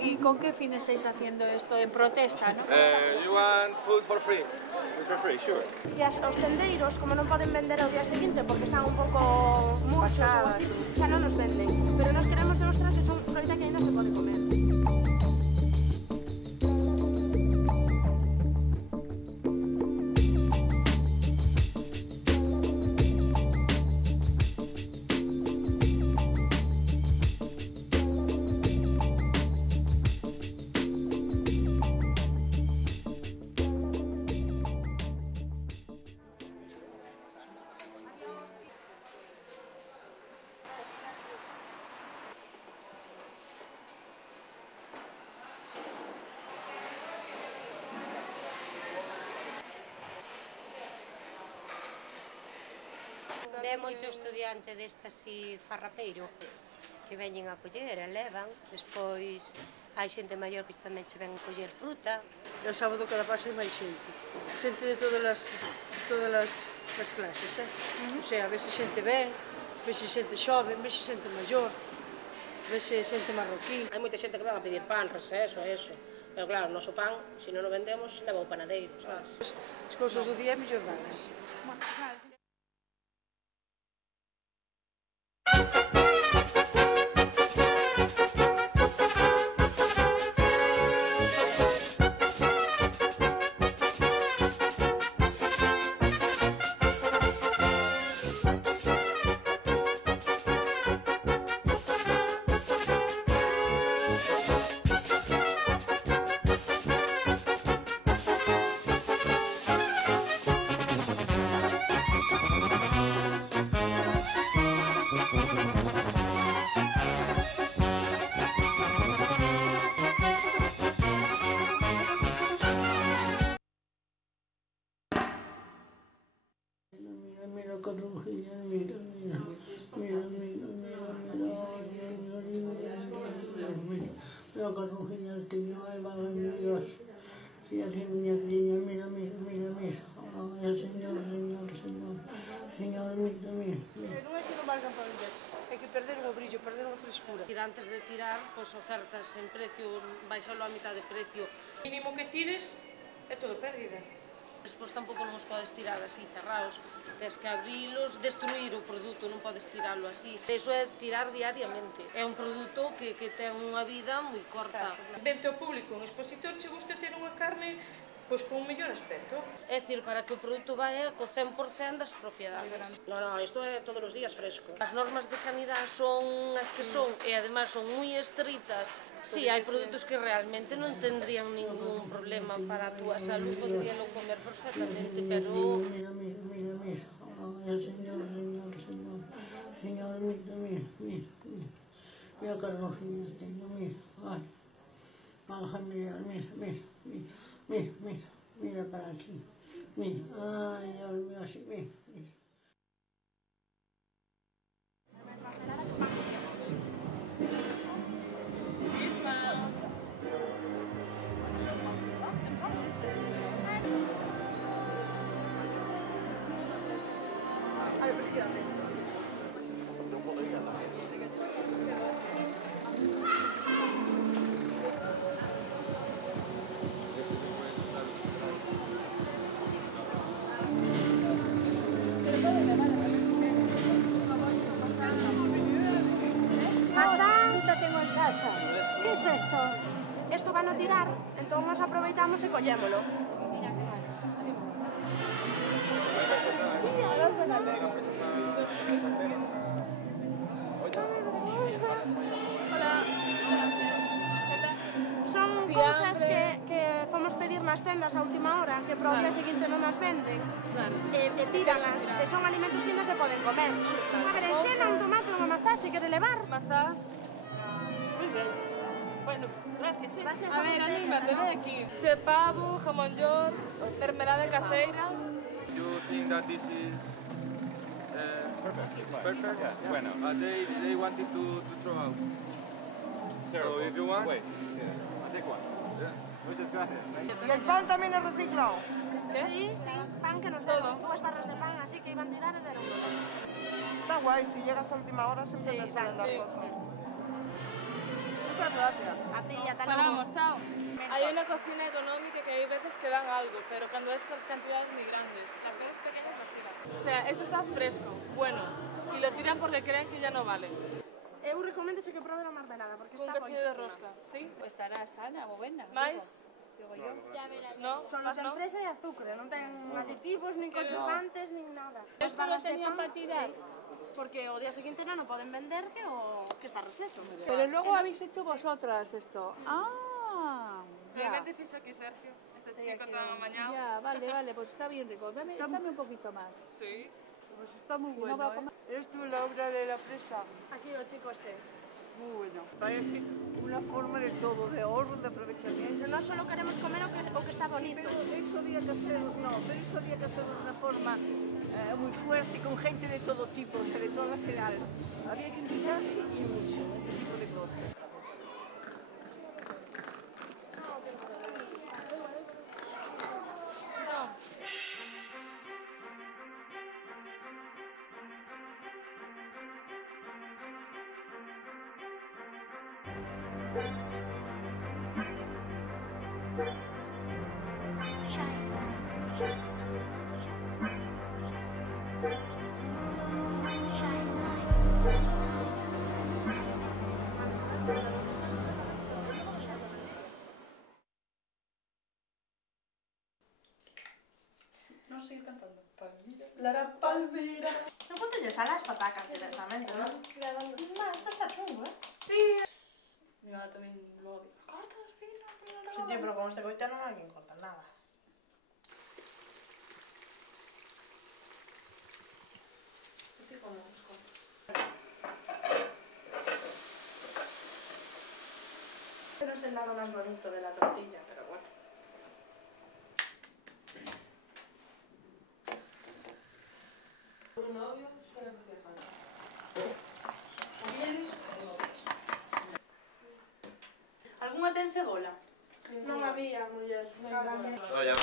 ¿Y con qué fin estáis haciendo esto? En protesta, ¿no? You want food for free? For free, sure. E os tendeiros, como non poden vender ao día seguinte porque están un pouco murchos ou así, xa non nos venden. Pero nós queremos demostrar que son froita que ainda se pode comer. Ve moito estudiante deste así farrapeiro que veñen a coller e levan, despois hai xente maior que tamén che ven a coller fruta. E o sábado cada paso hai máis xente de todas as clases, O sea, vese xente ben, vese xente xoven, vese xente maior, vese xente marroquí. Hai moita xente que van a pedir pan, eso. Pero claro, o noso pan, se non o vendemos, leva o panadeiro, sabes? As cousas do día é mellor dalas. Mira Carrujiñas que no hay, válgame Dios. Sí, así, niña, mira. Ay, Señor, mira. Non é que non valgan para billetes, é que perderon o brillo, perderon a frescura. Antes de tirar, pois ofertas en precio, baixalo a mitad de precio. O mínimo que tires é todo pérdida. Despois tampouco non os podes tirar así cerrados, tens que abrilos, destruir o produto, non podes tiralo así. Eso é tirar diariamente. É un produto que ten unha vida moi corta. Vente ao público, un expositor, che gusta ter unha carne pois con un mellor aspecto. É dicir, para que o produto vaia co 100% das propiedades. Non, isto é todos os días fresco. As normas de sanidade son as que son e además son moi estritas. Si, hai produtos que realmente non tendrían ningún problema para a túa salud, poderían comer perfectamente, pero... Mira. Ay, Señor, mira. Mira Carrujiñas que no, mira. Ay, válgame Dios, mira para aquí. Mira, ay, Dios mío, así, mira. Tengo en casa. ¿Qué es esto? Esto van a tirar, entón nos aproveitamos e collémolo. Son cousas que fomos pedir nas tendas a última hora, que para o día seguinte non nas venden, e tíralas, que son alimentos que non se poden comer. Unha berenxena, un tomate, unha mazá, se quere levar. Mazás. Muy ben. Bueno, gracias, sí. A ver, anímate, ven aquí. Este pavo, jamón york, mermelada caseira. You think that this is perfect? Yeah. Bueno, they wanted to throw out. So if you want, wait. Take one. Muchas gracias. ¿Y el pan también es reciclado? ¿Qué? Sí, pan que nos deron, 2 barras de pan, así que iban a tirar e deron. Está guay, si llegas a última hora siempre te suelen dar cosas. Muchas Muchísimas gracias. A ti, ata logo. Paramos, chao. Hay una cocina económica que hay veces que dan algo, pero cuando es por cantidades muy grandes. Cantidades pequeñas las tiran. O sea, esto está fresco, bueno, y lo tiran porque creen que ya no vale. Eu recomendo que probe a marmelada, porque Un está cachillo de boísima. rosca, ¿sí? Pues estará sana o buena. ¿Mais? Digo yo. No, Solo ten no. fresa e azúcar, non ten aditivos, nin conservantes, nin nada. As ¿Esto lo barras de tenían pan, para tirar? sí, porque o día seguinte non o poden vender que está reseso. Pero luego habéis hecho vosotras esto. Ah, ya. Realmente fixo aquí Sergio, este chico tan amañado. Ya, vale, pues está bien rico. Échame un poquito más. Sí. Pues está muy Si no va a bueno, comer- Esto es la obra de la presa. Aquí o chico este. Muy bueno. Parece una forma de todo, de ahorro, de aprovechamiento. Non solo queremos comer o que está bonito. Pero eso había que hacerlo, no, pero eso había que hacerlo de una forma muy fuerte, con gente de todo tipo, sobre todo hacer algo. Había que implicarse y mucho en este tipo de cosas. Non ponte sal as patacas directamente, non? Esto está chungo, Mi mamá también lo odia. Cortas fino, Sí, tío, pero con este coite non hai que cortar nada. No es el lado más bonito de la tortilla, pero bueno. ¿Algunha ten cebola? Non había, muller. No, ya